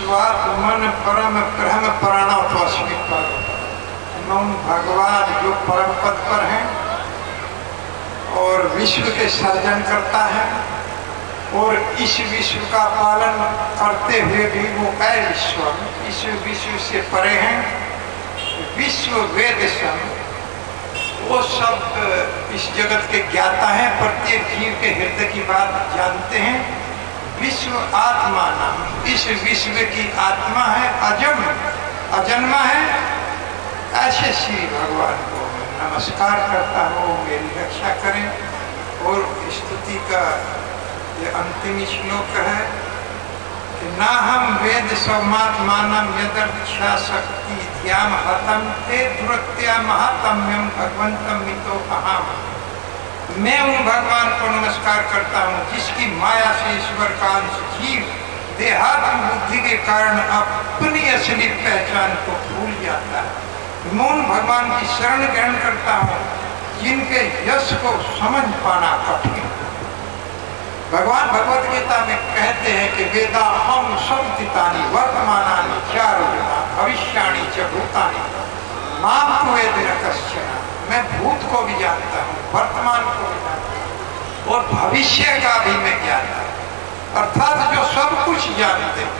विश्वात्मन परम ब्रह्म प्राणोत्वस्मि पर भगवान जो परम पद पर हैं और विश्व के सर्जन करता है और इस विश्व का पालन करते हुए भी वो अविश्व इस विश्व से परे हैं। विश्व वेद सम वो सब इस जगत के ज्ञाता हैं, प्रत्येक जीव के हृदय की बात जानते हैं। विश्व आत्मा नाम इस विश्व की आत्मा है, अजन्मा है। ऐसे श्री भगवान को नमस्कार करता हूँ, मेरी रक्षा करें। और स्तुति का ये अंतिम श्लोक है कि ना हम वेद सौमात्मानम यदर्क्षा शक्ति ध्यान हतम ते दुरत्या महातम्यम भगवंतम मितो अहम। मैं उन भगवान को नमस्कार करता हूँ जिसकी माया से ईश्वर का अंश जीव देहात्म बुद्धि के कारण अपनी असली पहचान को भूल जाता है। मैं उन भगवान की शरण ग्रहण करता हूँ जिनके यश को समझ पाना कठिन। भगवान भगवत गीता में कहते हैं कि वेदा हम संतितानि वर्तमानानि चारुणा भविष्याणि च भूतानि माम तु वेद न कश्चन। मैं भूत को भी जानता हूँ, वर्तमान को भी जानता हूँ और भविष्य का भी मैं जानता हूँ। अर्थात जो सब कुछ जानते हैं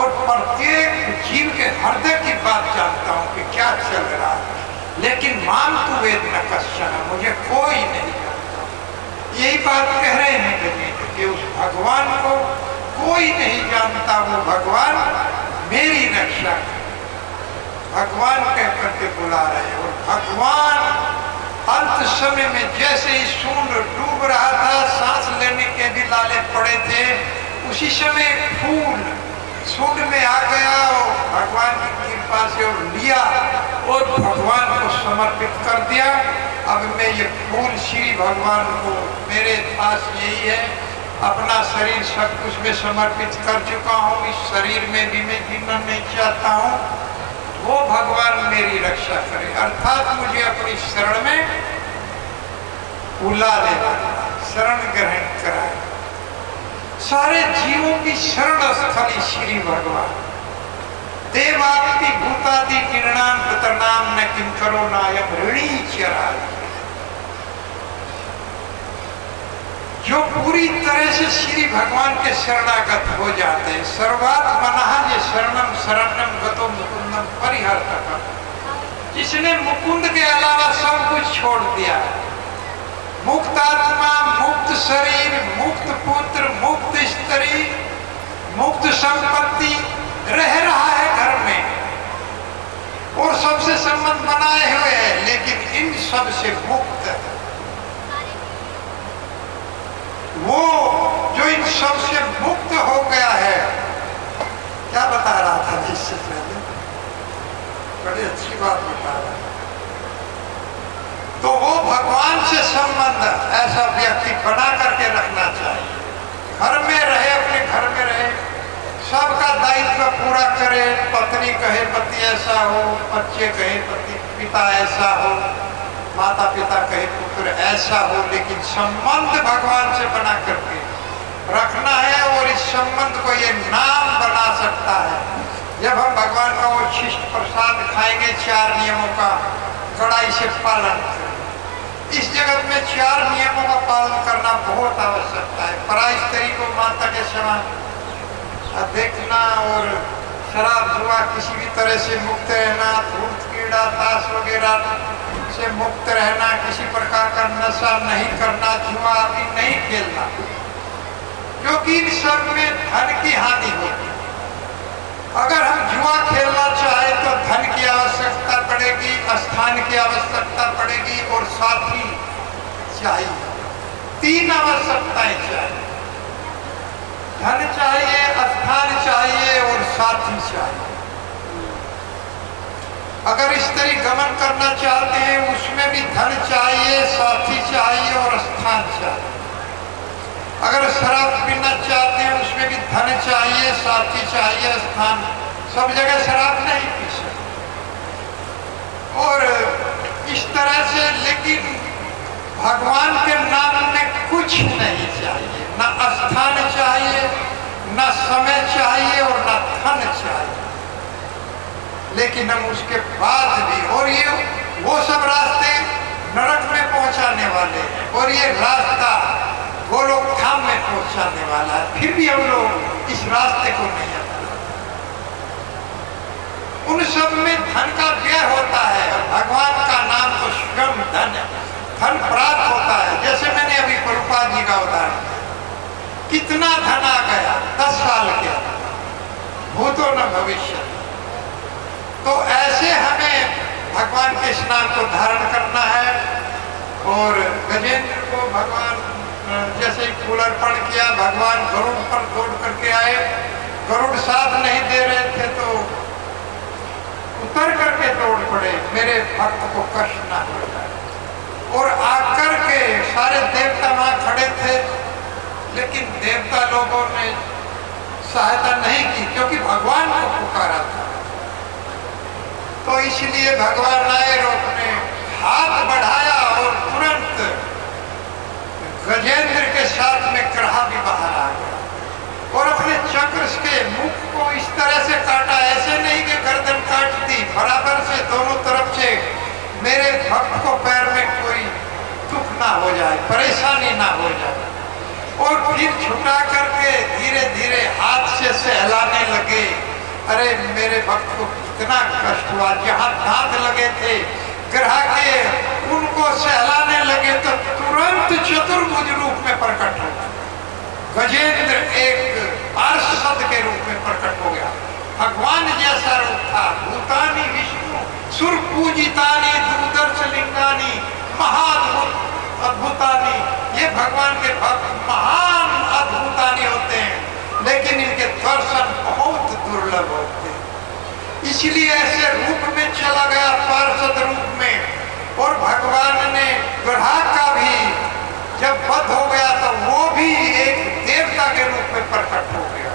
और प्रत्येक जीव के हृदय की बात जानता हूँ कि क्या चल रहा है। लेकिन माम तु वेद न कश्चन, मुझे कोई नहीं जानता। यही बात कह रहे हैं कि उस भगवान को कोई नहीं जानता, वो भगवान मेरी रक्षा करे। भगवान कह करके बुला रहे हैं। और भगवान अंत समय में जैसे ही सूर्य डूब रहा था, सांस लेने के भी लाले पड़े थे, उसी समय फूल सूर्य में आ गया और भगवान की कृपा से और लिया और भगवान को समर्पित कर दिया। अब मैं ये फूल श्री भगवान को, मेरे पास यही है, अपना शरीर सब कुछ में समर्पित कर चुका हूँ। इस शरीर में भी मैं जीना नहीं चाहता हूँ। वो भगवान मेरी रक्षा करे, अर्थात मुझे अपनी शरण में बुला ले, शरण ग्रहण कराए। सारे जीवों की शरण स्थली श्री भगवान। देवादि भूतादि निर्णाम पितरनाम न किम करो नायम ऋणी चरा। जो पूरी तरह से श्री भगवान के शरणागत हो जाते हैं, सर्वात्मनः ये शरणम शरणम गतो मुकुंदम परिहर्तकम, जिसने मुकुंद के अलावा सब कुछ छोड़ दिया, मुक्त आत्मा, मुक्त शरीर, मुक्त पुत्र, मुक्त स्त्री, मुक्त संपत्ति, रह रहा है घर में और सबसे संबंध बनाए हुए है, लेकिन इन सब से मुक्त है। वो जो इन सब से मुक्त हो गया है, क्या बता रहा था इससे पहले, बड़ी अच्छी बात बता रहा है। तो वो भगवान से संबंध ऐसा व्यक्ति बना करके रखना चाहिए। घर में रहे, अपने घर में रहे, सबका दायित्व पूरा करे। पत्नी कहे पति ऐसा हो, बच्चे कहे पति पिता ऐसा हो, माता पिता कहे पुत्र ऐसा हो, लेकिन संबंध भगवान से बना करके रखना है। और इस संबंध को ये नाम बना सकता है जब हम भगवान का वो शिष्ट प्रसाद खाएंगे, 4 नियमों का कड़ाई से पालन करें। इस जगत में 4 नियमों का पालन करना बहुत आवश्यकता है। पराई स्त्री को माता के समान देखना और शराब जुआ किसी भी तरह से मुक्त रहना, धूर्त कीड़ा ताश वगैरह से मुक्त रहना, किसी प्रकार का नशा नहीं करना, जुआ आदि नहीं खेलना, क्योंकि इन सब में धन की हानि होती है। अगर हम जुआ खेलना चाहे तो धन की आवश्यकता पड़ेगी, स्थान की आवश्यकता पड़ेगी और साथी चाहिए। 3 आवश्यकताएं चाहिए, धन चाहिए, स्थान चाहिए और साथी चाहिए। अगर स्त्री गमन करना चाहते हैं उसमें भी धन चाहिए, साथी चाहिए और स्थान चाहिए। अगर शराब पीना चाहते हैं उसमें भी धन चाहिए, साथी चाहिए, स्थान। सब जगह शराब नहीं पी सकते और इस तरह से। लेकिन भगवान के नाम में कुछ नहीं चाहिए, न स्थान चाहिए, न समय चाहिए और न दर्शन चाहिए, लेकिन हम उसके बाद भी, और ये वो सब रास्ते नरक में पहुंचाने वाले हैं और ये रास्ता गोलोक धाम में पहुंचाने वाला है, फिर भी हम लोग इस रास्ते को नहीं अपनाते। उन सब में धन का व्यय होता है, भगवान का नाम तो स्वयं धन है, धन प्राप्त होता है। जैसे मैंने अभी प्रभुपाद जी का उदाहरण दिया, कितना धन आ गया 10 साल के, भूतो न भविष्य। तो ऐसे हमें भगवान के स्नान को धारण करना है। और गजेंद्र को भगवान जैसे फूल अर्पण किया, भगवान गरुड़ पर दौड़ करके आए, गरुड़ साथ नहीं दे रहे थे तो उतर करके दौड़ पड़े, मेरे भक्त को कष्ट ना हो जाए। और आकर के सारे देवता वहां खड़े थे, लेकिन देवता लोगों ने सहायता नहीं की, क्योंकि भगवान को पुकारा था। तो इसलिए भगवान आए, रोकने हाथ बढ़ाया और तुरंत गजेंद्र के साथ में करहा भी बाहर आ गया और अपने चक्र के मुख को इस तरह से काटा, ऐसे नहीं कि गर्दन काट दी, बराबर से दोनों तरफ से, मेरे भक्त को पैर में कोई दुख ना हो जाए, परेशानी ना हो जाए। और फिर छुटा करके धीरे धीरे हाथ से सहलाने लगे। अरे मेरे भक्त को कितना कष्ट हुआ, जहाँ दांत लगे थे ग्रह के, उनको सहलाने लगे तो तुरंत चतुर्भुज रूप में प्रकट हो गया। गजेंद्र एक पार्षद के रूप में प्रकट हो गया, भगवान जैसा रूप था। भूतानी विष्णु सुर पूजितानी दूदर्श लिंगानी महाद्भुत अद्भुतानी, ये भगवान के भक्त महान अद्भुतानी होते हैं, लेकिन इनके दर्शन बहुत दुर्लभ होते हैं। इसलिए ऐसे रूप में चला गया, पार्षद रूप में। और भगवान ने ग्रह का भी जब वध हो गया तो वो भी एक देवता के रूप में प्रकट हो गया,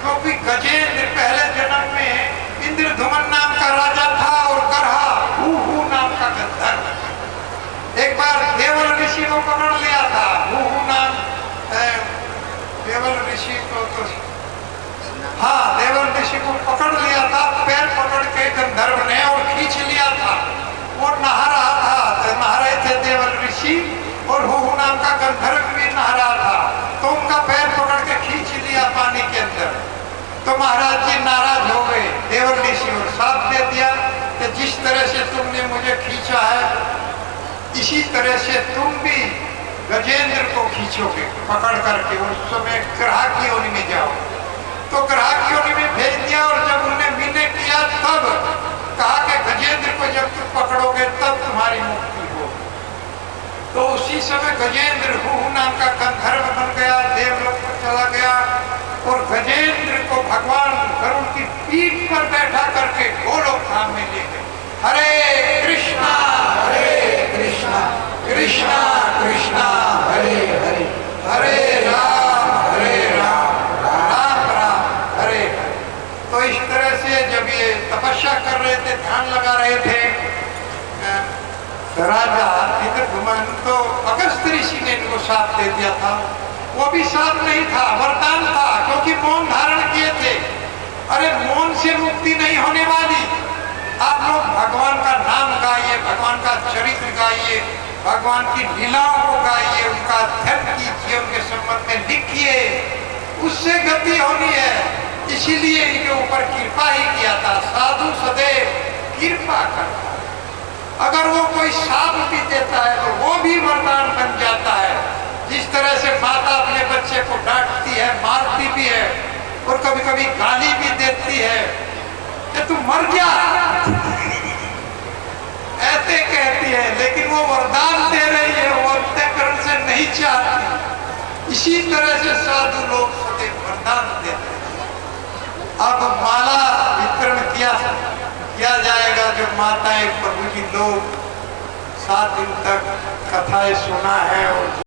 क्योंकि गजेंद्र पहले जन्म में इंद्रधुमन नाम का राजा था और ग्रहा हूहू नाम का गंधर्व। एक बार देवल ऋषि को पकड़ लिया था, हूहू नाम देवल ऋषि को तो देवल ऋषि को पकड़ लिया था, पैर पकड़ के गंधर्व ने और खींच लिया था। वो नहा रहा था, तो नहा रहे थे देवल ऋषि और हूहू नाम का गंधर्व भी नहा रहा था, तो उनका पैर पकड़ के खींच लिया पानी के अंदर। तो महाराज जी नाराज हो गए, देवल ऋषि, और साथ दे दिया कि जिस तरह से तुमने मुझे खींचा है, इसी तरह से तुम भी गजेंद्र को खींचोगे पकड़ करके, उस समय ग्रह की योनि में जाओ। तो ग्रह की योनि में भेज दिया, और जब उन्हें विनय किया तब कहा कि गजेंद्र को जब तुम पकड़ोगे तब तुम्हारी मुक्ति हो। तो उसी समय गजेंद्र हूहू नाम का गंधर्व बन गया, देवलोक पर चला गया, और गजेंद्र को भगवान गरुड़ की पीठ पर बैठा करके गोलोक धाम में ले गए। हरे कृष्णा कृष्णा कृष्णा हरे हरे, हरे राम राम राम हरे हरे। तो इस तरह से जब ये तपस्या कर रहे थे, ध्यान लगा रहे थे राजा इंद्रधुमन, तो अगस्त ऋषि ने इनको साथ दे दिया था। वो भी साथ नहीं था, वरदान था, क्योंकि मौन धारण किए थे। अरे मौन से मुक्ति नहीं होने वाली। आप लोग भगवान का नाम गाइए, भगवान का चरित्र गाइए, भगवान की लीलाओं को गाइए, उनका अध्ययन कीजिए, उनके संबंध में लिखिए, उससे गति होनी है। इसीलिए इनके ऊपर कृपा ही किया था। साधु सदैव कृपा करता है, अगर वो कोई शाप भी देता है तो वो भी वरदान बन जाता है। जिस तरह से माता अपने बच्चे को डांटती है, मारती भी है, और कभी कभी गाली भी देती है कि तू मर जा, ऐसे कहती है, लेकिन वो वरदान दे रही है, वो अंतःकरण से नहीं चाहती। इसी तरह से साधु लोग सदैव वरदान देते हैं। अब माला वितरण किया जाएगा। जो माताएं प्रभु जी लोग 7 दिन तक कथाएं सुना है और